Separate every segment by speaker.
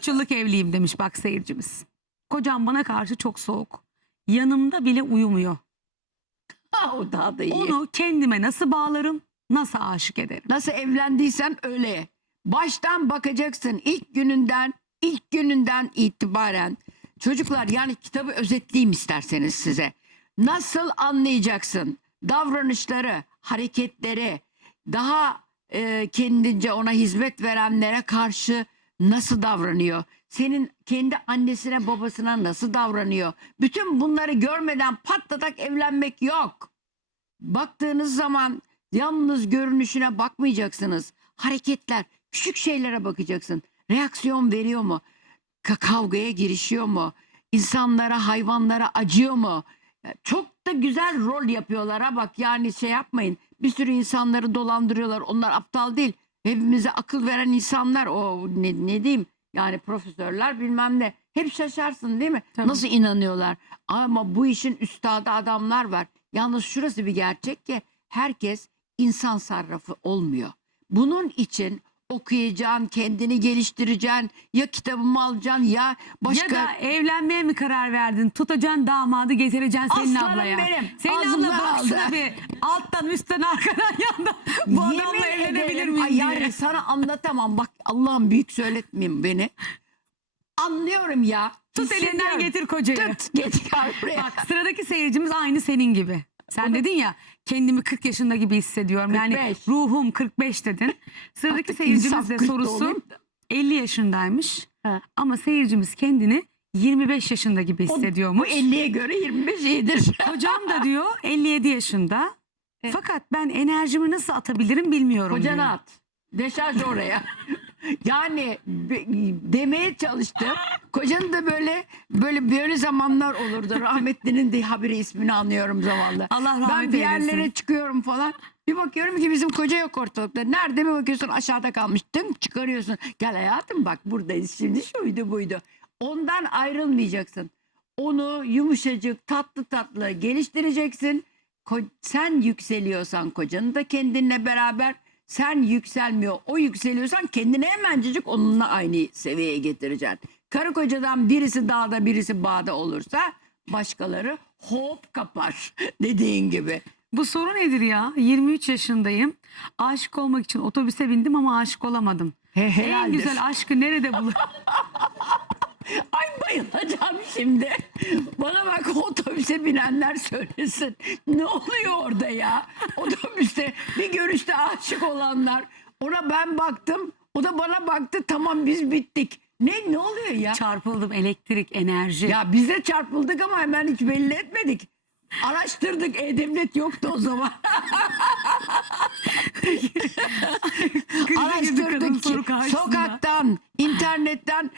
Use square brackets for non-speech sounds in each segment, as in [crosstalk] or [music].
Speaker 1: 23 yıllık evliyim demiş bak seyircimiz. Kocam bana karşı çok soğuk. Yanımda bile uyumuyor.
Speaker 2: Ha, o daha da iyi.
Speaker 1: Onu kendime nasıl bağlarım, nasıl aşık ederim?
Speaker 2: Nasıl evlendiysen öyle. Baştan bakacaksın ilk gününden ilk gününden itibaren. Çocuklar yani kitabı özetleyeyim isterseniz size. Nasıl anlayacaksın davranışları, hareketleri, daha e, kendince ona hizmet verenlere karşı nasıl davranıyor? Senin kendi annesine babasına nasıl davranıyor? Bütün bunları görmeden patlatak evlenmek yok. Baktığınız zaman yalnız görünüşüne bakmayacaksınız. Hareketler, küçük şeylere bakacaksın. Reaksiyon veriyor mu? Ka- kavgaya girişiyor mu? İnsanlara, hayvanlara acıyor mu? Çok da güzel rol yapıyorlar ha bak yani şey yapmayın. Bir sürü insanları dolandırıyorlar. Onlar aptal değil. Hepimize akıl veren insanlar o ne, ne diyeyim yani profesörler bilmem ne. Hep şaşarsın değil mi?
Speaker 1: Tabii.
Speaker 2: Nasıl inanıyorlar? Ama bu işin üstadı adamlar var. Yalnız şurası bir gerçek ki herkes insan sarrafı olmuyor. Bunun için okuyacaksın, kendini geliştireceksin, ya kitabımı alacaksın ya başka...
Speaker 1: Ya da evlenmeye mi karar verdin? Tutacaksın damadı getireceksin senin
Speaker 2: Aslanım
Speaker 1: ablaya.
Speaker 2: benim.
Speaker 1: Senin
Speaker 2: Ağzımdan
Speaker 1: abla
Speaker 2: aldı.
Speaker 1: baksana bir alttan üstten arkadan [laughs] yandan bu adamla
Speaker 2: Yemin
Speaker 1: evlenebilir
Speaker 2: ederim,
Speaker 1: miyim
Speaker 2: ay
Speaker 1: diye.
Speaker 2: Yani sana anlatamam. Bak Allah'ım büyük söyletmeyeyim beni. Anlıyorum ya.
Speaker 1: Tut elinden
Speaker 2: hissediyorum.
Speaker 1: getir kocayı.
Speaker 2: Tut gel buraya.
Speaker 1: Bak sıradaki seyircimiz aynı senin gibi. Sen dedin ya kendimi 40 yaşında gibi hissediyorum. Yani
Speaker 2: 45.
Speaker 1: ruhum 45 dedin. Sıradaki
Speaker 2: Artık
Speaker 1: seyircimiz de
Speaker 2: 40 da
Speaker 1: sorusu
Speaker 2: olayım
Speaker 1: 50 yaşındaymış.
Speaker 2: Ha.
Speaker 1: Ama seyircimiz kendini 25 yaşında gibi
Speaker 2: O- Bu
Speaker 1: hissediyormuş.
Speaker 2: 50'ye göre 25 iyidir. [laughs]
Speaker 1: Kocam da diyor 57 yaşında.
Speaker 2: Evet.
Speaker 1: Fakat ben enerjimi nasıl atabilirim bilmiyorum
Speaker 2: Kocana
Speaker 1: diyor.
Speaker 2: at. Deşarj oraya. [laughs] yani demeye çalıştım. Kocanın da böyle böyle böyle zamanlar olurdu. Rahmetlinin de haberi ismini anlıyorum zavallı.
Speaker 1: Allah rahmet
Speaker 2: Ben bir yerlere
Speaker 1: eylesin.
Speaker 2: çıkıyorum falan. Bir bakıyorum ki bizim koca yok ortalıkta. Nerede mi bakıyorsun aşağıda kalmış. Tüm çıkarıyorsun. Gel hayatım bak buradayız şimdi şuydu buydu. Ondan ayrılmayacaksın. Onu yumuşacık tatlı tatlı geliştireceksin. Ko- sen yükseliyorsan kocanı da kendinle beraber sen yükselmiyor. O yükseliyorsan kendini hemencecik onunla aynı seviyeye getireceksin. Karı kocadan birisi dağda birisi bağda olursa başkaları hop kapar [laughs] dediğin gibi.
Speaker 1: Bu soru nedir ya? 23 yaşındayım. Aşık olmak için otobüse bindim ama aşık olamadım.
Speaker 2: He,
Speaker 1: En güzel aşkı nerede bulur? [laughs] [laughs]
Speaker 2: Ay bayılacağım şimdi. Bana bak otobüse binenler söylesin. Ne oluyor orada ya? Otobüste bir görüşte aşık olanlar. Ona ben baktım. O da bana baktı. Tamam biz bittik. Ne ne oluyor ya?
Speaker 1: Çarpıldım elektrik, enerji.
Speaker 2: Ya biz de çarpıldık ama hemen hiç belli etmedik. Araştırdık. E-Devlet yoktu o zaman. [laughs]
Speaker 1: Kadın
Speaker 2: Araştırdık
Speaker 1: soru karşısında.
Speaker 2: sokaktan, internetten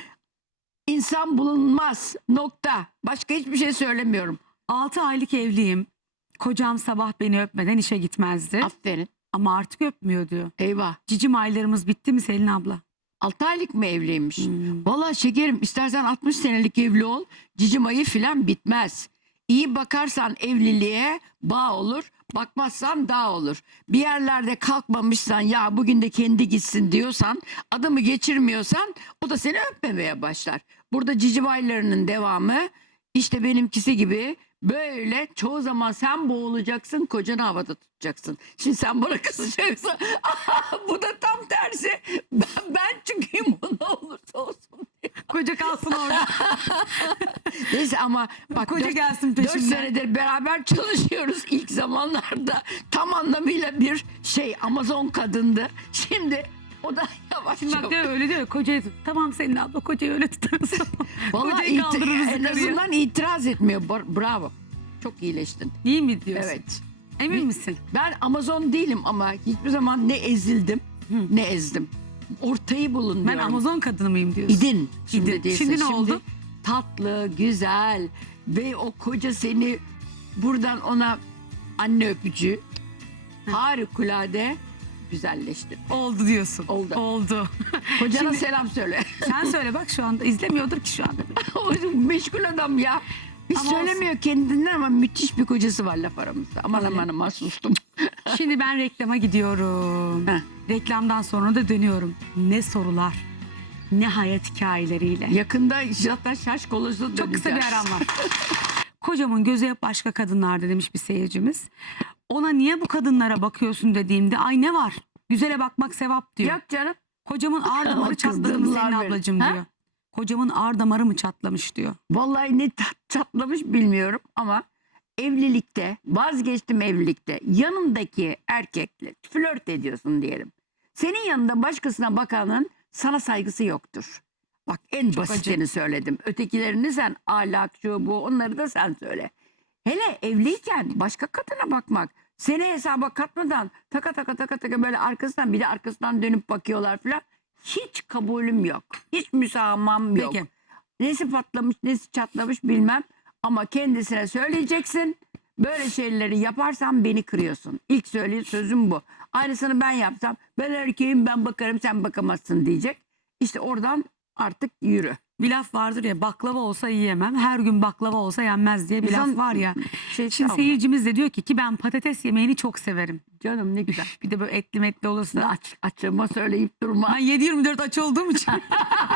Speaker 2: insan bulunmaz. Nokta. Başka hiçbir şey söylemiyorum.
Speaker 1: 6 aylık evliyim. Kocam sabah beni öpmeden işe gitmezdi.
Speaker 2: Aferin.
Speaker 1: Ama artık öpmüyor diyor.
Speaker 2: Eyvah.
Speaker 1: Cicim aylarımız bitti mi Selin abla?
Speaker 2: 6 aylık mı evliymiş?
Speaker 1: Hmm.
Speaker 2: Vallahi şekerim istersen 60 senelik evli ol. Cicim ayı filan bitmez. İyi bakarsan evliliğe bağ olur. Bakmazsan dağ olur. Bir yerlerde kalkmamışsan ya bugün de kendi gitsin diyorsan adımı geçirmiyorsan o da seni öpmemeye başlar. Burada cicim aylarının devamı işte benimkisi gibi böyle çoğu zaman sen boğulacaksın kocanı havada tutacaksın. Şimdi sen bana kızacaksın. [laughs] Bu da tam tersi. Ben, ben çıkayım ne olursa olsun.
Speaker 1: Koca kalsın orada. [laughs]
Speaker 2: Neyse ama bak
Speaker 1: Koca
Speaker 2: dört,
Speaker 1: gelsin
Speaker 2: dört
Speaker 1: peşinden.
Speaker 2: senedir beraber çalışıyoruz ilk zamanlarda. Tam anlamıyla bir şey Amazon kadındı. Şimdi o da [laughs] yavaş
Speaker 1: Şimdi bak diyor öyle diyor kocayı tut. Tamam Selin abla kocayı öyle tutarız.
Speaker 2: Vallahi
Speaker 1: Kocayı kaldırırız
Speaker 2: en
Speaker 1: yukarıya.
Speaker 2: azından itiraz etmiyor. Bra- Bravo. Çok iyileştin.
Speaker 1: İyi mi diyorsun?
Speaker 2: Evet.
Speaker 1: Emin misin?
Speaker 2: Ben Amazon değilim ama hiçbir zaman ne ezildim ne ezdim. Ortayı bulun
Speaker 1: Ben
Speaker 2: diyorum.
Speaker 1: Amazon kadını mıyım diyorsun?
Speaker 2: İdin. Şimdi
Speaker 1: İdin.
Speaker 2: değilsin.
Speaker 1: Şimdi ne oldu?
Speaker 2: Tatlı, güzel ve o koca seni buradan ona anne öpücü harikulade güzelleştir.
Speaker 1: Oldu diyorsun.
Speaker 2: Oldu.
Speaker 1: Oldu. [laughs]
Speaker 2: Kocana
Speaker 1: Şimdi-
Speaker 2: selam söyle.
Speaker 1: Sen söyle bak şu anda izlemiyordur ki şu anda. [laughs]
Speaker 2: o meşgul adam ya. Hiç
Speaker 1: Ama
Speaker 2: söylemiyor kendinden ama müthiş bir kocası var laf aramızda. Aman aman aman sustum. [laughs]
Speaker 1: Şimdi ben reklama gidiyorum.
Speaker 2: Heh.
Speaker 1: Reklamdan sonra da dönüyorum. Ne sorular? Ne hayat hikayeleriyle.
Speaker 2: Yakında zaten şaş kolosu
Speaker 1: Çok kısa bir aram var. [laughs] Kocamın gözü hep başka kadınlarda demiş bir seyircimiz. Ona niye bu kadınlara bakıyorsun dediğimde ay ne var? Güzele bakmak sevap diyor.
Speaker 2: Yok canım.
Speaker 1: Kocamın ağır [laughs] damarı çatladı mı
Speaker 2: Kızdırdılar
Speaker 1: senin
Speaker 2: beni.
Speaker 1: ablacığım
Speaker 2: Ha?
Speaker 1: diyor. Kocamın ağır damarı mı çatlamış diyor.
Speaker 2: Vallahi ne çatlamış bilmiyorum ama evlilikte vazgeçtim evlilikte yanındaki erkekle flört ediyorsun diyelim. Senin yanında başkasına bakanın sana saygısı yoktur. Bak en basitini söyledim. Ötekilerini sen ahlak şu bu onları da sen söyle. Hele evliyken başka kadına bakmak. Seni hesaba katmadan taka taka taka taka böyle arkasından bir de arkasından dönüp bakıyorlar falan. Hiç kabulüm yok. Hiç müsamam yok.
Speaker 1: Peki.
Speaker 2: Nesi patlamış, nesi çatlamış bilmem. Ama kendisine söyleyeceksin. Böyle şeyleri yaparsan beni kırıyorsun. İlk söylediğim sözüm bu. Aynısını ben yapsam ben erkeğim ben bakarım sen bakamazsın diyecek. İşte oradan artık yürü.
Speaker 1: Bir laf vardır ya baklava olsa yiyemem. Her gün baklava olsa yenmez diye bir
Speaker 2: İnsan-
Speaker 1: laf var ya.
Speaker 2: Şey
Speaker 1: Şimdi
Speaker 2: tamam.
Speaker 1: seyircimiz de diyor ki ki ben patates yemeğini çok severim.
Speaker 2: Canım ne güzel.
Speaker 1: Bir de böyle etli metli olursa.
Speaker 2: Aç, açıma söyleyip durma.
Speaker 1: Ben 7-24 aç olduğum için.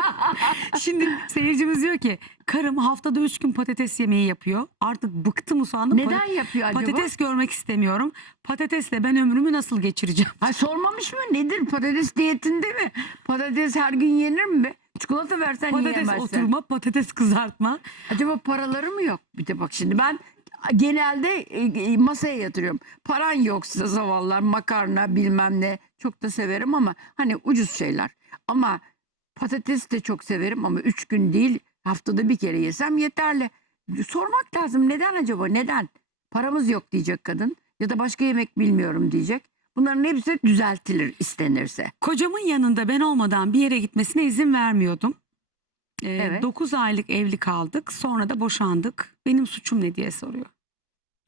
Speaker 1: [laughs] Şimdi seyircimiz diyor ki karım haftada 3 gün patates yemeği yapıyor. Artık bıktım usandım.
Speaker 2: Neden yapıyor acaba?
Speaker 1: Patates görmek istemiyorum. Patatesle ben ömrümü nasıl geçireceğim?
Speaker 2: Ha, sormamış mı? Nedir? Patates diyetinde mi? Patates her gün yenir mi be? Çikolata versen
Speaker 1: Patates
Speaker 2: yiyemezsin.
Speaker 1: oturma, patates kızartma.
Speaker 2: Acaba paraları mı yok? Bir de bak şimdi ben genelde e, e, masaya yatırıyorum. Paran yoksa zavallar makarna bilmem ne çok da severim ama hani ucuz şeyler. Ama patates de çok severim ama üç gün değil haftada bir kere yesem yeterli. Sormak lazım neden acaba neden? Paramız yok diyecek kadın ya da başka yemek bilmiyorum diyecek. Bunların hepsi düzeltilir istenirse.
Speaker 1: Kocamın yanında ben olmadan bir yere gitmesine izin vermiyordum.
Speaker 2: Evet.
Speaker 1: 9 aylık evli kaldık. Sonra da boşandık. Benim suçum ne diye soruyor.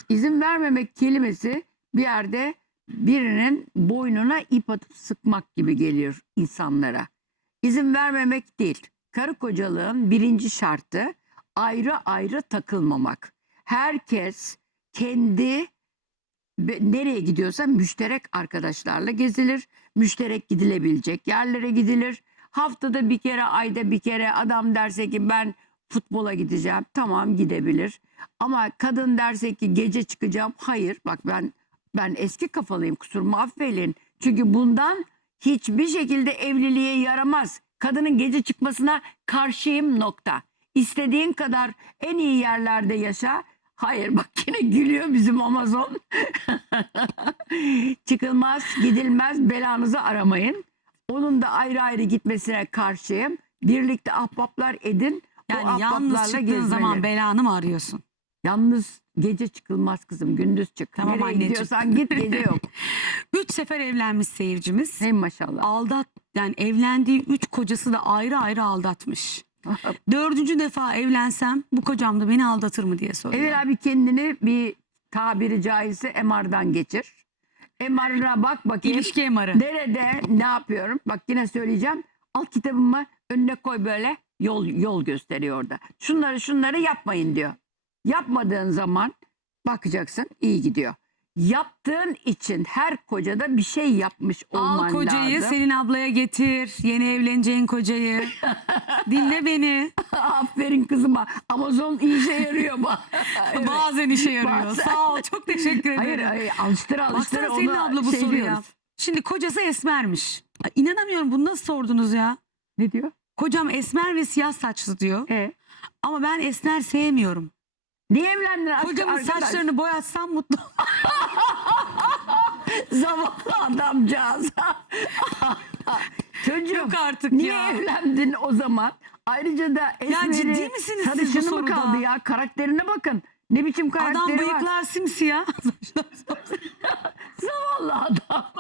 Speaker 2: İzin vermemek kelimesi bir yerde birinin boynuna ip atıp sıkmak gibi geliyor insanlara. İzin vermemek değil. Karı kocalığın birinci şartı ayrı ayrı takılmamak. Herkes kendi nereye gidiyorsa müşterek arkadaşlarla gezilir. Müşterek gidilebilecek yerlere gidilir. Haftada bir kere, ayda bir kere adam derse ki ben futbola gideceğim. Tamam gidebilir. Ama kadın derse ki gece çıkacağım. Hayır bak ben ben eski kafalıyım kusurumu affeyin. Çünkü bundan hiçbir şekilde evliliğe yaramaz. Kadının gece çıkmasına karşıyım nokta. İstediğin kadar en iyi yerlerde yaşa. Hayır bak yine gülüyor bizim Amazon. [laughs] Çıkılmaz, gidilmez belanızı aramayın. Onun da ayrı ayrı gitmesine karşıyım. Birlikte ahbaplar edin. o
Speaker 1: Yani yalnız
Speaker 2: ahbaplarla
Speaker 1: çıktığın
Speaker 2: gezmeli.
Speaker 1: zaman belanı mı arıyorsun?
Speaker 2: Yalnız gece çıkılmaz kızım gündüz çık.
Speaker 1: Tamam
Speaker 2: Nereye
Speaker 1: anneciğim.
Speaker 2: gidiyorsan git gece yok. [laughs]
Speaker 1: Üç sefer evlenmiş seyircimiz.
Speaker 2: Hey maşallah.
Speaker 1: Aldat yani evlendiği üç kocası da ayrı ayrı aldatmış. [laughs] Dördüncü defa evlensem bu kocam da beni aldatır mı diye soruyor.
Speaker 2: Evvel abi kendini bir tabiri caizse MR'dan geçir. MR'ına bak bakayım.
Speaker 1: İlişki emarı.
Speaker 2: Nerede ne yapıyorum? Bak yine söyleyeceğim. Al kitabımı önüne koy böyle yol yol gösteriyor orada. Şunları şunları yapmayın diyor. Yapmadığın zaman bakacaksın iyi gidiyor. Yaptığın için her kocada bir şey yapmış olman
Speaker 1: Al kocayı
Speaker 2: lazım.
Speaker 1: Selin ablaya getir. Yeni evleneceğin kocayı. [laughs] Dinle beni.
Speaker 2: Aferin kızıma. Amazon iyi işe yarıyor bak. [laughs] Evet.
Speaker 1: Bazen işe yarıyor.
Speaker 2: Bazen.
Speaker 1: Sağ ol. Çok teşekkür ederim.
Speaker 2: Hayır hayır alıştır alıştır.
Speaker 1: Baksana Selin abla bu
Speaker 2: şey
Speaker 1: soruya.
Speaker 2: diyoruz.
Speaker 1: Şimdi kocası esmermiş. Ay, İnanamıyorum bunu nasıl sordunuz ya?
Speaker 2: Ne diyor?
Speaker 1: Kocam esmer ve siyah saçlı diyor.
Speaker 2: E,
Speaker 1: Ama ben esmer sevmiyorum.
Speaker 2: Niye evlendin
Speaker 1: Kocamın
Speaker 2: arkadaş?
Speaker 1: saçlarını boyatsam mutlu. [laughs]
Speaker 2: Zavallı adamcağız. [laughs] Çocuğum
Speaker 1: Yok artık
Speaker 2: niye
Speaker 1: ya.
Speaker 2: evlendin o zaman? Ayrıca da esmeri,
Speaker 1: ciddi misiniz siz bu
Speaker 2: sarışını mı
Speaker 1: soruda?
Speaker 2: kaldı ya? Karakterine bakın. Ne biçim karakteri
Speaker 1: Adam
Speaker 2: var?
Speaker 1: bıyıklar simsiyah. [laughs]
Speaker 2: Zavallı adam.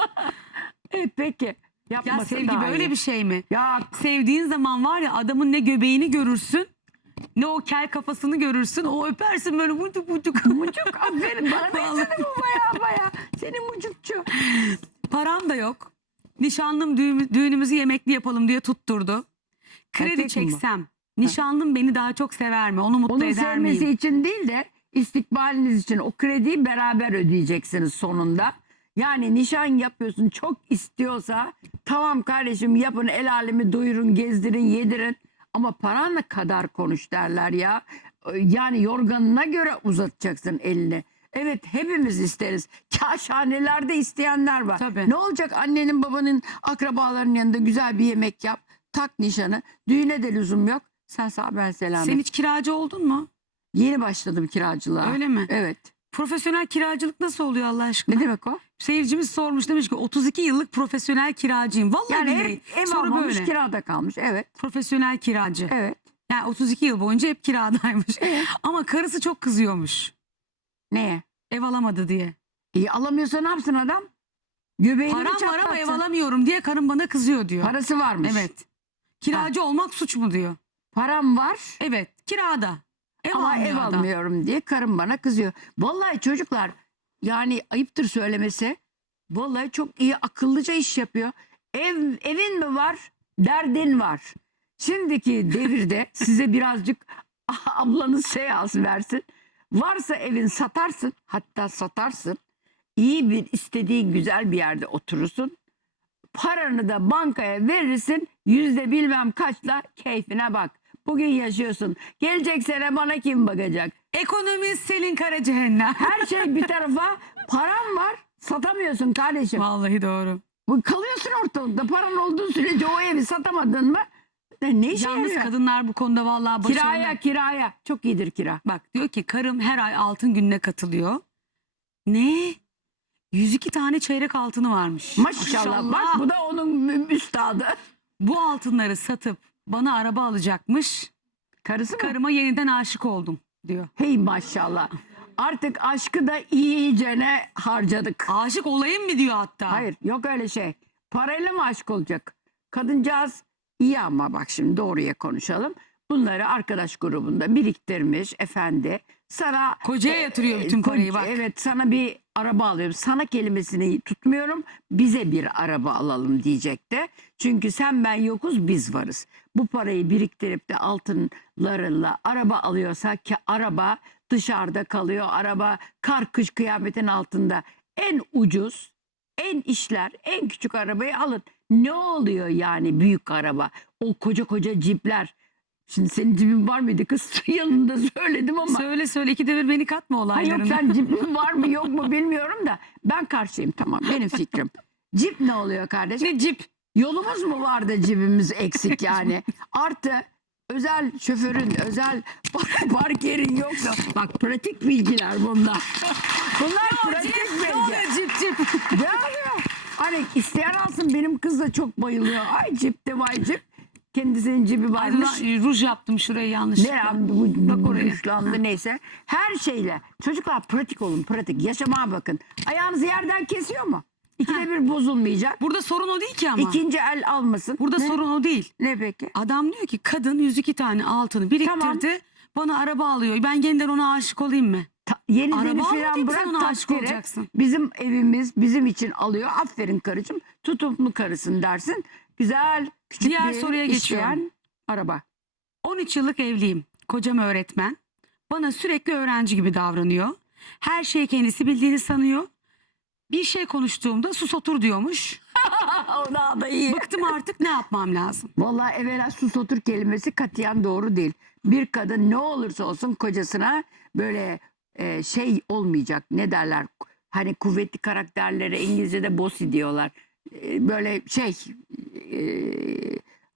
Speaker 2: e, peki.
Speaker 1: ya
Speaker 2: Yapmasın
Speaker 1: sevgi
Speaker 2: daha
Speaker 1: böyle
Speaker 2: iyi.
Speaker 1: bir şey mi?
Speaker 2: Ya
Speaker 1: Sevdiğin zaman var ya adamın ne göbeğini görürsün ne o kel kafasını görürsün. O öpersin böyle mucuk mucuk.
Speaker 2: mucuk aferin bana
Speaker 1: Vallahi.
Speaker 2: benzedi bu baya baya. Senin mucukçu.
Speaker 1: Param da yok. Nişanlım düğümü- düğünümüzü yemekli yapalım diye tutturdu. Kredi
Speaker 2: Erkek mi bu?
Speaker 1: çeksem nişanlım beni daha çok sever mi? Onu mutlu
Speaker 2: Onun
Speaker 1: eder
Speaker 2: sevmesi
Speaker 1: miyim?
Speaker 2: için değil de istikbaliniz için o krediyi beraber ödeyeceksiniz sonunda. Yani nişan yapıyorsun çok istiyorsa tamam kardeşim yapın el alemi doyurun gezdirin yedirin ama paranla kadar konuş derler ya. Yani yorganına göre uzatacaksın elini. Evet hepimiz isteriz. Kaşhanelerde isteyenler var.
Speaker 1: Tabii.
Speaker 2: Ne olacak annenin babanın akrabaların yanında güzel bir yemek yap. Tak nişanı. Düğüne de lüzum yok. Sen sağ ben selamet.
Speaker 1: Sen hiç kiracı oldun mu?
Speaker 2: Yeni başladım kiracılığa.
Speaker 1: Öyle mi?
Speaker 2: Evet.
Speaker 1: Profesyonel kiracılık nasıl oluyor Allah aşkına?
Speaker 2: Ne demek o?
Speaker 1: Seyircimiz sormuş demiş ki 32 yıllık profesyonel kiracıyım. Vallahi
Speaker 2: Yani
Speaker 1: billahi.
Speaker 2: hep ev
Speaker 1: Soru
Speaker 2: almamış
Speaker 1: böyle.
Speaker 2: kirada kalmış. Evet.
Speaker 1: Profesyonel kiracı.
Speaker 2: Evet.
Speaker 1: Yani 32 yıl boyunca hep kiradaymış.
Speaker 2: Evet.
Speaker 1: Ama karısı çok kızıyormuş.
Speaker 2: Neye?
Speaker 1: Ev alamadı diye.
Speaker 2: İyi alamıyorsa ne yapsın adam? Göbeğini mi
Speaker 1: Param var ama
Speaker 2: çatlatsın?
Speaker 1: ev alamıyorum diye karım bana kızıyor diyor.
Speaker 2: Parası varmış.
Speaker 1: Evet. Kiracı olmak suç mu diyor.
Speaker 2: Param var
Speaker 1: Evet kirada. Ev
Speaker 2: ama
Speaker 1: almıyor
Speaker 2: ev
Speaker 1: adam.
Speaker 2: almıyorum diye karım bana kızıyor. Vallahi çocuklar yani ayıptır söylemesi. Vallahi çok iyi akıllıca iş yapıyor. Ev evin mi var? Derdin var. Şimdiki devirde size birazcık [laughs] ablanız seans versin. Varsa evin satarsın hatta satarsın. İyi bir istediğin güzel bir yerde oturursun. Paranı da bankaya verirsin. Yüzde bilmem kaçla keyfine bak. Bugün yaşıyorsun. Gelecek sene bana kim bakacak?
Speaker 1: Ekonomist Selin Karacehennem. [laughs]
Speaker 2: Her şey bir tarafa param var. Satamıyorsun kardeşim.
Speaker 1: Vallahi doğru.
Speaker 2: Bu Kalıyorsun ortalıkta. Paran olduğu sürece o evi satamadın mı? Ne, ne işe
Speaker 1: Yalnız
Speaker 2: yarıyor?
Speaker 1: kadınlar bu konuda vallahi başarılı.
Speaker 2: Kiraya kiraya. Çok iyidir kira.
Speaker 1: Bak diyor ki karım her ay altın gününe katılıyor. Ne? 102 tane çeyrek altını varmış.
Speaker 2: Maşallah. Bak bu da onun üstadı.
Speaker 1: Bu altınları satıp bana araba alacakmış.
Speaker 2: Karısı mı?
Speaker 1: Karıma yeniden aşık oldum diyor.
Speaker 2: Hey maşallah. Artık aşkı da iyicene harcadık.
Speaker 1: Aşık olayım mı diyor hatta.
Speaker 2: Hayır yok öyle şey. Parayla mı aşk olacak? Kadıncağız iyi ama bak şimdi doğruya konuşalım. Bunları arkadaş grubunda biriktirmiş efendi. Sana
Speaker 1: Kocaya yatırıyor bütün
Speaker 2: e,
Speaker 1: parayı bak.
Speaker 2: Evet sana bir araba alıyorum. Sana kelimesini tutmuyorum. Bize bir araba alalım diyecekti. Çünkü sen ben yokuz biz varız. Bu parayı biriktirip de altınlarıyla araba alıyorsa ki araba dışarıda kalıyor. Araba kar kış kıyametin altında. En ucuz, en işler, en küçük arabayı alın. Ne oluyor yani büyük araba? O koca koca cipler. Şimdi senin cibin var mıydı kız? [laughs] Yanında söyledim ama.
Speaker 1: Söyle söyle ikide bir beni katma olaylarına.
Speaker 2: yok sen cipin [laughs] var mı yok mu bilmiyorum da ben karşıyım tamam benim fikrim. Cip ne oluyor kardeşim?
Speaker 1: Ne cip?
Speaker 2: Yolumuz mu var da cibimiz eksik [laughs] yani? Artı özel şoförün, özel park yerin yoksa. Bak pratik bilgiler bunlar. Bunlar pratik
Speaker 1: Ne
Speaker 2: bilgi.
Speaker 1: oluyor cip cip?
Speaker 2: Ne oluyor? Hani isteyen alsın benim kız da çok bayılıyor. Ay cip de vay cip. Kendisinin cibi
Speaker 1: Ay,
Speaker 2: varmış.
Speaker 1: lan, ruj yaptım şuraya yanlışlıkla.
Speaker 2: Ne abi bu,
Speaker 1: Bak oraya.
Speaker 2: güçlandı neyse. Her şeyle. Çocuklar pratik olun pratik. Yaşamaya bakın. Ayağınızı yerden kesiyor mu? İkide bir bozulmayacak.
Speaker 1: Burada sorun o değil ki ama.
Speaker 2: İkinci el almasın.
Speaker 1: Burada
Speaker 2: ne?
Speaker 1: sorun o değil.
Speaker 2: Ne peki?
Speaker 1: Adam diyor ki kadın 102 tane altını biriktirdi.
Speaker 2: Tamam.
Speaker 1: Bana araba alıyor. Ben yeniden ona aşık olayım mı?
Speaker 2: Ta, yeni
Speaker 1: Araba almadıyım,
Speaker 2: falan bırak
Speaker 1: ona aşık olacaksın.
Speaker 2: Bizim evimiz bizim için alıyor. Aferin karıcığım. Tutumlu karısın dersin. Güzel küçük
Speaker 1: Diğer
Speaker 2: bir
Speaker 1: soruya
Speaker 2: isteyen
Speaker 1: geçiyorum.
Speaker 2: araba.
Speaker 1: 13 yıllık evliyim. Kocam öğretmen. Bana sürekli öğrenci gibi davranıyor. Her şeyi kendisi bildiğini sanıyor. Bir şey konuştuğumda sus otur diyormuş. [laughs]
Speaker 2: o daha da iyi.
Speaker 1: Bıktım artık ne yapmam lazım?
Speaker 2: Vallahi evvela sus otur kelimesi katiyen doğru değil. Bir kadın ne olursa olsun kocasına böyle e, şey olmayacak. Ne derler? Hani kuvvetli karakterlere İngilizce'de bossy diyorlar. Böyle şey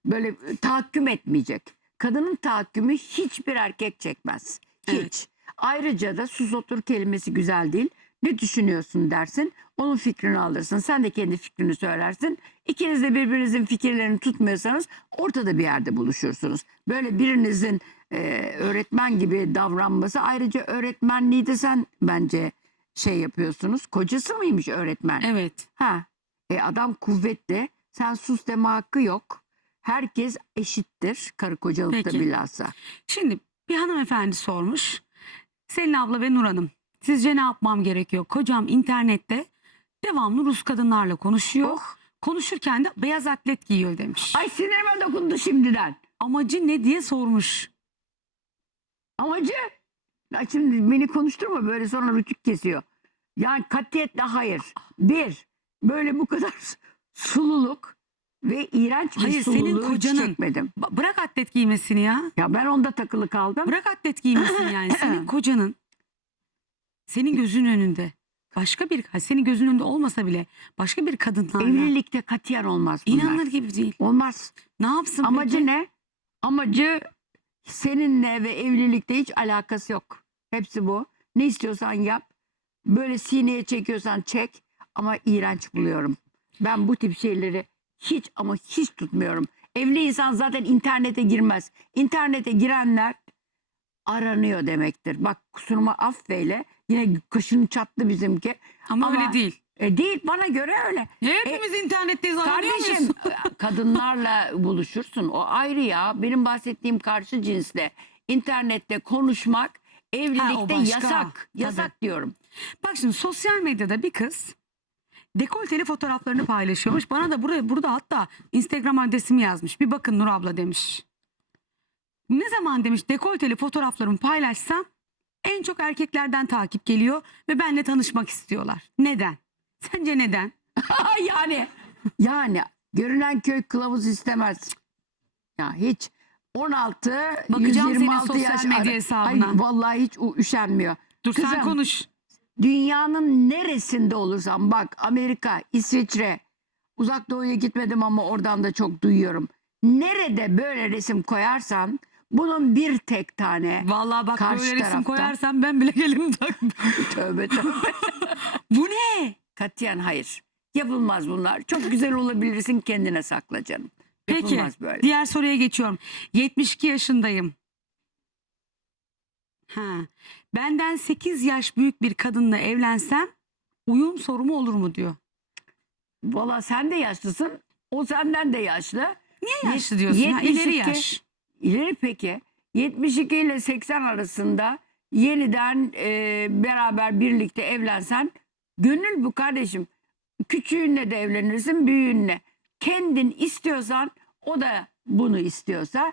Speaker 2: böyle tahakküm etmeyecek. Kadının tahakkümü hiçbir erkek çekmez. Hiç.
Speaker 1: Evet.
Speaker 2: Ayrıca da sus otur kelimesi güzel değil. Ne düşünüyorsun dersin. Onun fikrini alırsın. Sen de kendi fikrini söylersin. İkiniz de birbirinizin fikirlerini tutmuyorsanız ortada bir yerde buluşursunuz. Böyle birinizin e, öğretmen gibi davranması ayrıca öğretmenliği de sen bence şey yapıyorsunuz. Kocası mıymış öğretmen?
Speaker 1: Evet.
Speaker 2: Ha. E adam kuvvetli. Sen sus deme hakkı yok. Herkes eşittir karı kocalıkta
Speaker 1: Peki.
Speaker 2: bilhassa.
Speaker 1: Şimdi bir hanımefendi sormuş. Selin abla ve Nur Hanım sizce ne yapmam gerekiyor? Kocam internette devamlı Rus kadınlarla konuşuyor.
Speaker 2: Oh.
Speaker 1: Konuşurken de beyaz atlet giyiyor demiş.
Speaker 2: Ay sinirime dokundu şimdiden.
Speaker 1: Amacı ne diye sormuş.
Speaker 2: Amacı? Ya şimdi beni konuşturma böyle sonra rütük kesiyor. Yani katiyetle hayır. Bir, böyle bu kadar sululuk ve iğrenç bir
Speaker 1: Hayır, senin
Speaker 2: hiç
Speaker 1: kocanın-
Speaker 2: çekmedim.
Speaker 1: Ba- Bırak atlet giymesini ya.
Speaker 2: Ya ben onda takılı kaldım.
Speaker 1: Bırak atlet giymesin yani. [laughs] Senin kocanın senin gözünün önünde başka bir senin gözünün önünde olmasa bile başka bir kadınlarla
Speaker 2: Evlilikte katiyen olmaz bunlar.
Speaker 1: inanılır gibi değil.
Speaker 2: Olmaz.
Speaker 1: Ne yapsın
Speaker 2: Amacı
Speaker 1: peki?
Speaker 2: ne? Amacı seninle ve evlilikte hiç alakası yok. Hepsi bu. Ne istiyorsan yap. Böyle sineye çekiyorsan çek. Ama iğrenç buluyorum. Ben bu tip şeyleri hiç ama hiç tutmuyorum. Evli insan zaten internete girmez. İnternete girenler aranıyor demektir. Bak kusuruma affeyle. Yine kaşını çattı bizimki.
Speaker 1: Ama, öyle değil.
Speaker 2: E değil bana göre öyle.
Speaker 1: Hepimiz internetteyiz anlıyor
Speaker 2: Kardeşim
Speaker 1: musun? [laughs]
Speaker 2: kadınlarla buluşursun. O ayrı ya. Benim bahsettiğim karşı cinsle internette konuşmak evlilikte
Speaker 1: başka.
Speaker 2: yasak. Yasak diyorum.
Speaker 1: Bak şimdi sosyal medyada bir kız dekolteli fotoğraflarını paylaşıyormuş. Bana da buraya burada hatta Instagram adresimi yazmış. Bir bakın Nur abla demiş. Ne zaman demiş dekolteli fotoğraflarımı paylaşsam en çok erkeklerden takip geliyor ve benimle tanışmak istiyorlar. Neden? Sence neden? [laughs]
Speaker 2: yani yani görünen köy kılavuz istemez. Ya hiç 16
Speaker 1: Bakacağım senin
Speaker 2: 126
Speaker 1: sosyal
Speaker 2: yaş
Speaker 1: medya
Speaker 2: ara-
Speaker 1: hesabına.
Speaker 2: Ay, vallahi hiç u- üşenmiyor.
Speaker 1: Dur sen
Speaker 2: Kızım,
Speaker 1: konuş.
Speaker 2: Dünyanın neresinde olursan bak Amerika, İsviçre, uzak doğuya gitmedim ama oradan da çok duyuyorum. Nerede böyle resim koyarsan bunun bir tek tane
Speaker 1: Vallahi bak
Speaker 2: Karşı
Speaker 1: böyle resim
Speaker 2: tarafta.
Speaker 1: koyarsam ben bile gelirim taktım. [laughs]
Speaker 2: tövbe tövbe.
Speaker 1: Bu ne?
Speaker 2: Katiyen hayır. Yapılmaz bunlar. Çok güzel olabilirsin kendine sakla canım.
Speaker 1: Peki
Speaker 2: Yapılmaz böyle.
Speaker 1: diğer soruya geçiyorum. 72 yaşındayım. Ha. Benden 8 yaş büyük bir kadınla evlensem uyum sorumu olur mu diyor.
Speaker 2: Valla sen de yaşlısın. O senden de yaşlı.
Speaker 1: Niye yaşlı diyorsun?
Speaker 2: 72
Speaker 1: İleri yaş.
Speaker 2: İleri peki. 72 ile 80 arasında yeniden e, beraber birlikte evlensen gönül bu kardeşim. Küçüğünle de evlenirsin büyüğünle. Kendin istiyorsan o da bunu istiyorsa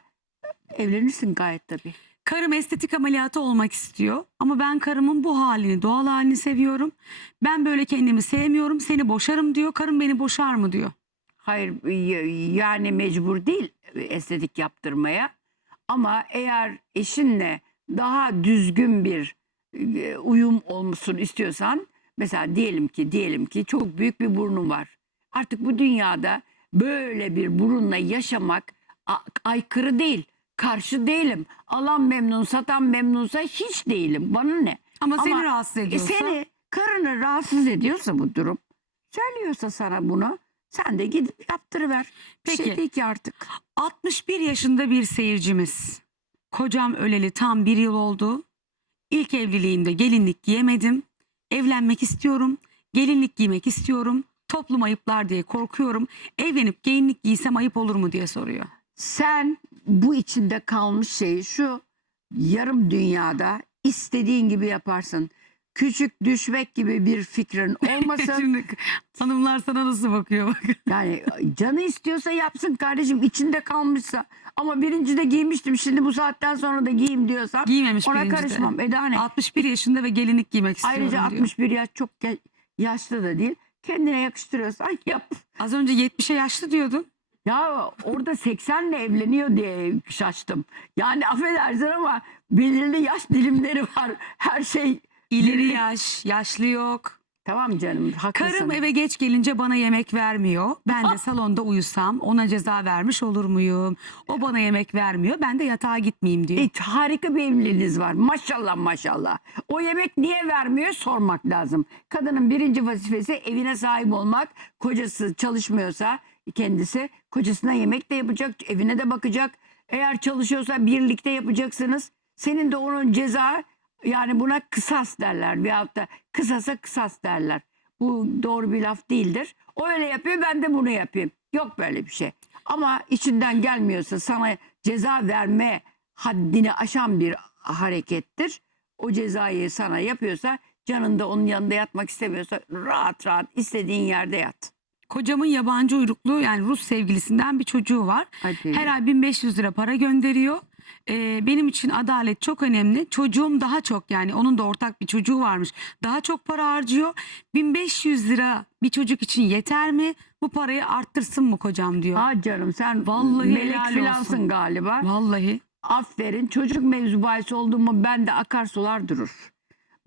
Speaker 2: evlenirsin gayet tabii.
Speaker 1: Karım estetik ameliyatı olmak istiyor ama ben karımın bu halini, doğal halini seviyorum. Ben böyle kendimi sevmiyorum. Seni boşarım diyor. Karım beni boşar mı diyor.
Speaker 2: Hayır yani mecbur değil estetik yaptırmaya. Ama eğer eşinle daha düzgün bir e, uyum olmasını istiyorsan mesela diyelim ki diyelim ki çok büyük bir burnun var. Artık bu dünyada böyle bir burunla yaşamak a- aykırı değil. Karşı değilim. Alan memnun, satan memnunsa hiç değilim. Bana ne?
Speaker 1: Ama,
Speaker 2: Ama
Speaker 1: seni rahatsız
Speaker 2: E
Speaker 1: ediyorsa.
Speaker 2: seni karını rahatsız ediyorsa bu durum söylüyorsa sana bunu sen de gidip yaptırıver. Şey
Speaker 1: Peki.
Speaker 2: değil ki artık.
Speaker 1: 61 yaşında bir seyircimiz. Kocam öleli tam bir yıl oldu. İlk evliliğimde gelinlik giyemedim. Evlenmek istiyorum. Gelinlik giymek istiyorum. Toplum ayıplar diye korkuyorum. Evlenip gelinlik giysem ayıp olur mu diye soruyor.
Speaker 2: Sen bu içinde kalmış şeyi şu yarım dünyada istediğin gibi yaparsın. Küçük düşmek gibi bir fikrin olmasın. [laughs]
Speaker 1: Şimdi hanımlar sana nasıl bakıyor bak. [laughs]
Speaker 2: yani canı istiyorsa yapsın kardeşim içinde kalmışsa. Ama birincide giymiştim şimdi bu saatten sonra da giyeyim diyorsan
Speaker 1: Giymemiş
Speaker 2: ona
Speaker 1: birincide.
Speaker 2: karışmam. E daha ne?
Speaker 1: 61 yaşında ve gelinlik giymek istiyorum
Speaker 2: Ayrıca
Speaker 1: diyor.
Speaker 2: 61 yaş çok yaşlı da değil. Kendine yakıştırıyorsan yap.
Speaker 1: Az önce 70'e yaşlı diyordun.
Speaker 2: Ya orada 80 ile evleniyor diye şaştım. Yani affedersin ama belirli yaş dilimleri var. Her şey
Speaker 1: İleri yaş, yaşlı yok.
Speaker 2: Tamam canım haklısın.
Speaker 1: Karım eve geç gelince bana yemek vermiyor. Ben de [laughs] salonda uyusam ona ceza vermiş olur muyum? O bana yemek vermiyor. Ben de yatağa gitmeyeyim diyor.
Speaker 2: E, harika bir evliliğiniz var. Maşallah maşallah. O yemek niye vermiyor sormak lazım. Kadının birinci vazifesi evine sahip olmak. Kocası çalışmıyorsa kendisi kocasına yemek de yapacak, evine de bakacak. Eğer çalışıyorsa birlikte yapacaksınız. Senin de onun ceza yani buna kısas derler veyahut da kısasa kısas derler. Bu doğru bir laf değildir. O öyle yapıyor ben de bunu yapayım. Yok böyle bir şey. Ama içinden gelmiyorsa sana ceza verme haddini aşan bir harekettir. O cezayı sana yapıyorsa canında onun yanında yatmak istemiyorsa rahat rahat istediğin yerde yat.
Speaker 1: Kocamın yabancı uyruklu yani Rus sevgilisinden bir çocuğu var.
Speaker 2: Hadi.
Speaker 1: Her ay 1500 lira para gönderiyor. e, benim için adalet çok önemli. Çocuğum daha çok yani onun da ortak bir çocuğu varmış. Daha çok para harcıyor. 1500 lira bir çocuk için yeter mi? Bu parayı arttırsın mı kocam diyor.
Speaker 2: Ha canım sen
Speaker 1: Vallahi
Speaker 2: melek
Speaker 1: helal
Speaker 2: filansın
Speaker 1: olsun.
Speaker 2: galiba.
Speaker 1: Vallahi.
Speaker 2: Aferin çocuk mevzu bahis oldu mu bende akarsular durur.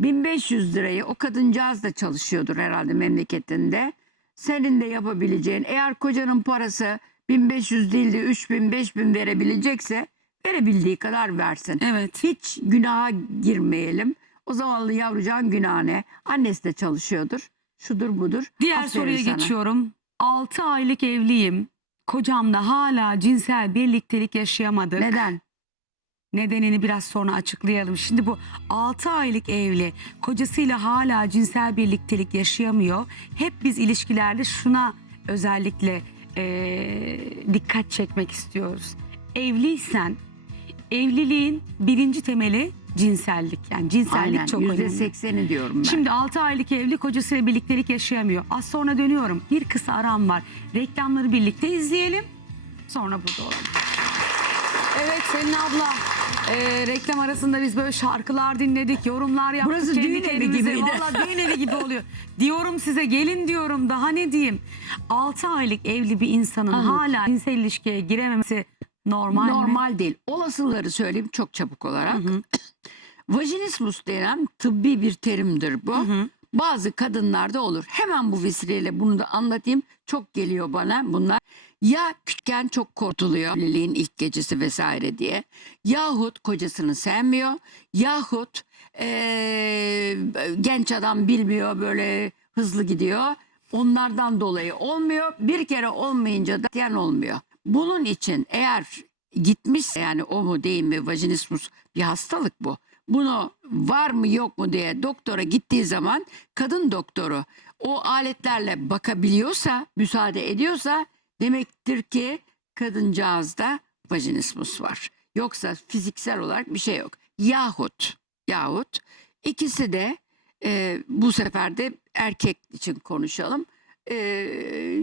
Speaker 2: 1500 lirayı o kadıncağız da çalışıyordur herhalde memleketinde. Senin de yapabileceğin eğer kocanın parası 1500 değil de 3000 5000 verebilecekse verebildiği kadar versin.
Speaker 1: Evet.
Speaker 2: Hiç günaha girmeyelim. O zavallı yavrucağın günah ne? Annesi de çalışıyordur. Şudur budur.
Speaker 1: Diğer
Speaker 2: Aferin
Speaker 1: soruya
Speaker 2: sana.
Speaker 1: geçiyorum. 6 aylık evliyim. Kocamla hala cinsel birliktelik yaşayamadık.
Speaker 2: Neden?
Speaker 1: Nedenini biraz sonra açıklayalım. Şimdi bu 6 aylık evli kocasıyla hala cinsel birliktelik yaşayamıyor. Hep biz ilişkilerde şuna özellikle eee, dikkat çekmek istiyoruz. Evliysen evliliğin birinci temeli cinsellik. Yani cinsellik
Speaker 2: Aynen
Speaker 1: çok önemli.
Speaker 2: %80'i diyorum ben.
Speaker 1: Şimdi 6 aylık evli kocasıyla birliktelik yaşayamıyor. Az sonra dönüyorum. Bir kısa aram var. Reklamları birlikte izleyelim. Sonra burada olalım. Evet Selin abla. E, reklam arasında biz böyle şarkılar dinledik, yorumlar yaptık.
Speaker 2: Burası
Speaker 1: kendi
Speaker 2: düğün evi
Speaker 1: kendimize.
Speaker 2: gibiydi.
Speaker 1: Valla düğün evi gibi oluyor. [laughs] Diyorum size gelin diyorum daha ne diyeyim. 6 aylık evli bir insanın
Speaker 2: Anladım.
Speaker 1: hala cinsel ilişkiye girememesi normal, mi?
Speaker 2: Normal değil. Olasılıkları söyleyeyim çok çabuk olarak.
Speaker 1: Hı hı. [clears throat]
Speaker 2: Vajinismus denen tıbbi bir terimdir bu.
Speaker 1: Hı hı.
Speaker 2: Bazı kadınlarda olur. Hemen bu vesileyle bunu da anlatayım. Çok geliyor bana bunlar. Ya küçükken çok korkutuluyor evliliğin ilk gecesi vesaire diye. Yahut kocasını sevmiyor. Yahut eee, genç adam bilmiyor böyle hızlı gidiyor. Onlardan dolayı olmuyor. Bir kere olmayınca da diyen olmuyor. Bunun için eğer gitmişse yani o mu değil mi vajinismus bir hastalık bu. Bunu var mı yok mu diye doktora gittiği zaman kadın doktoru o aletlerle bakabiliyorsa, müsaade ediyorsa demektir ki kadıncağızda vajinismus var. Yoksa fiziksel olarak bir şey yok. Yahut, yahut ikisi de e, bu sefer de erkek için konuşalım. E,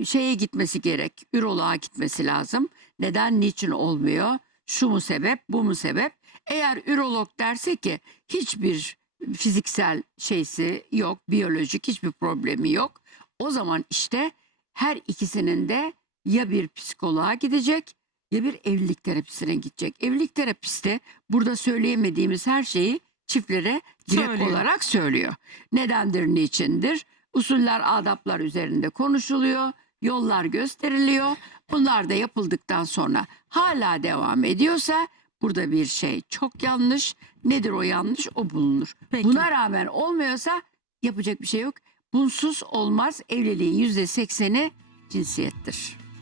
Speaker 2: şeye gitmesi gerek, üroloğa gitmesi lazım. Neden, niçin olmuyor? Şu mu sebep, bu mu sebep? Eğer ürolog derse ki hiçbir fiziksel şeysi yok, biyolojik hiçbir problemi yok. O zaman işte her ikisinin de ya bir psikoloğa gidecek ya bir evlilik terapisine gidecek. Evlilik terapisti burada söyleyemediğimiz her şeyi çiftlere direkt
Speaker 1: Söylüyor.
Speaker 2: olarak söylüyor. Nedendir, niçindir? Usuller, adaplar üzerinde konuşuluyor, yollar gösteriliyor. Bunlar da yapıldıktan sonra hala devam ediyorsa burada bir şey çok yanlış. Nedir o yanlış? O bulunur.
Speaker 1: Peki.
Speaker 2: Buna rağmen olmuyorsa yapacak bir şey yok. Bunsuz olmaz. Evliliğin yüzde sekseni cinsiyettir.